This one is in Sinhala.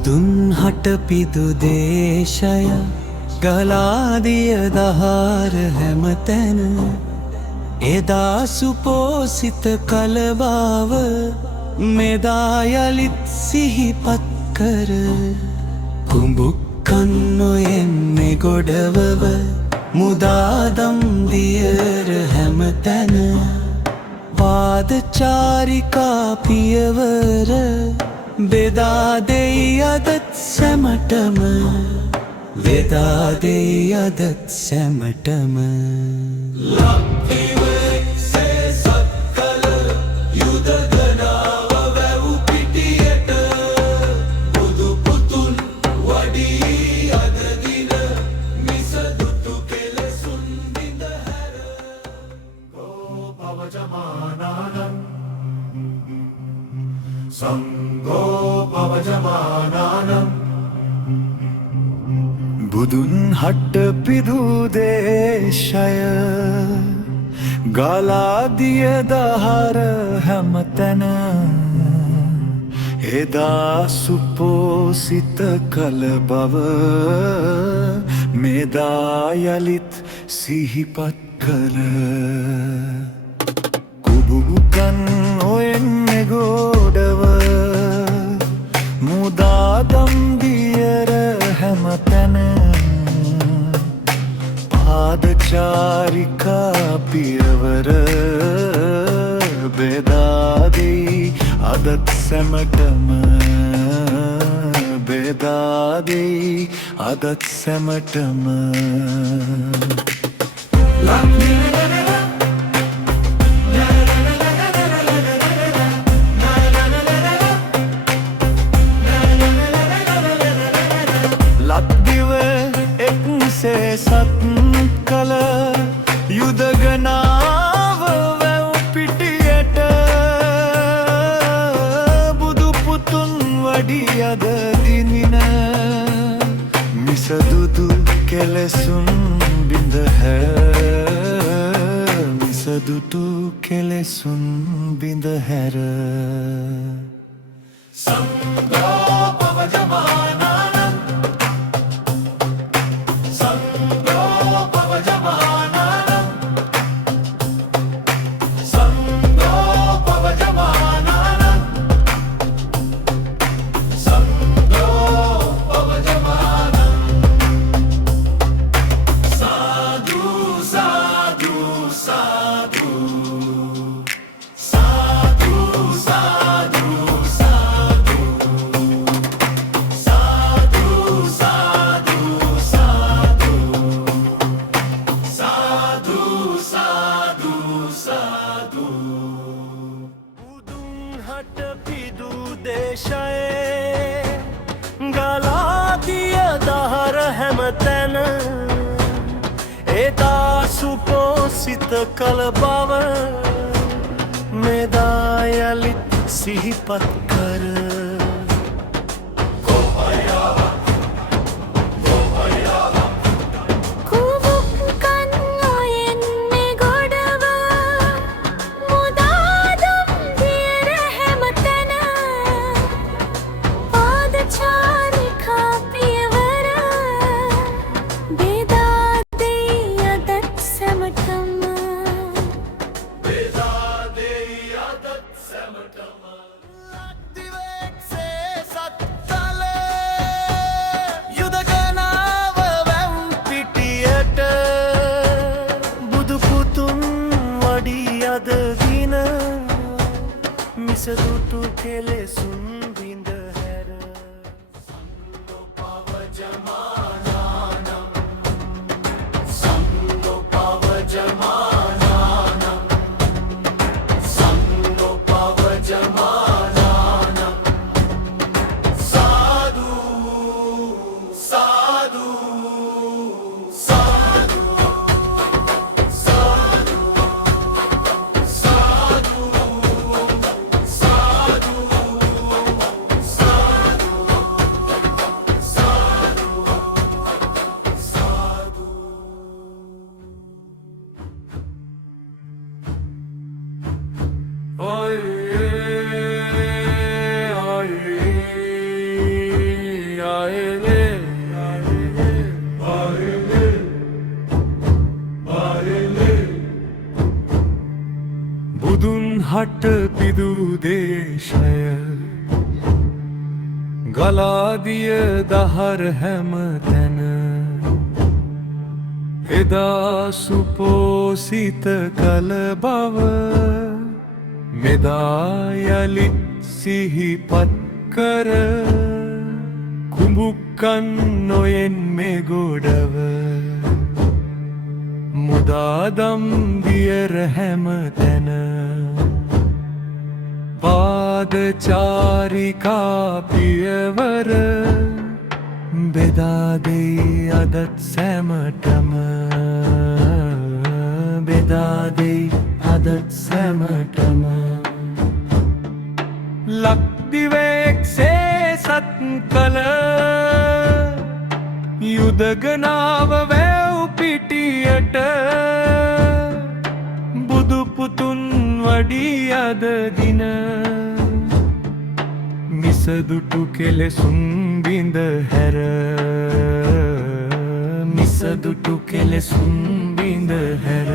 බුදුන් හට පිදු දේශය ගලාදිය දහර හැමතැන එදා සුපෝසිත කලබාව මෙදා යලිත් සිහිපත් කර කුඹුක්කන්නොයෙන්නේ ගොඩවව මුදාදම් දියර හැමතැන පාදචාරිකා පියවර බෙදා දෙයි අදත් සැමටම බෙදා දෙයි අදත් සැමටම බුදුන් හට පිදු දේශය ගලාදිය දහර හැමතැන එදා සුපෝසිත කල බව මෙදා යලිත් සිහිපත් කර කුඹුකන් ඔයෙන්නේ ගොඩව මුදාදම් දියර හැමතැන පාදචාරිකා පියවර බෙදා දෙයි අදත් සැමටම බෙදා දෙයි අදත් සැමටම ලක්දිව එක්සේ සත් කල යුදගනාව වැව් පිටියට බුදු පුතුන් වඩි අද දිනින මිසදුදු කෙලෙසුන් බිඳ හැර මිසදුදු කෙලෙසුන් බිඳ හැර සංඝෝ පවජමානං ගලාදිය දහර හැමතැන එදා සුපෝසිත කල බව මෙදා යලිත් සිහිපත් කර මිසදුටු කෙලෙසුන් බිඳ හැර සංඝෝ පවජමානං සංඝෝ පවජමානං සංඝෝ පවජමානං සාදු සාදු බුදුන් හට පිදු දේශය ගලාදිය දහර හැම තැන එදා සුපෝසිත කල බව මෙදා යලිත් සිහිපත් කර කුඹුකන් නොයෙන් මෙගොඩව මුදාදම් දියර හැම තැන පාදචාරිකා පියවර බෙදාදෙයි අදත් සැමටම බෙදාදෙයි අදත් සැමටම ලක්දිවෙක්සේ සත් කළ යුදගනාව වැව් පිටියට බුදුපුතුන් වඩී අද දින මිසදුටු කෙලෙසුන් බිඳ හැර මිසදුටු කෙලෙසුන් බිඳ හැර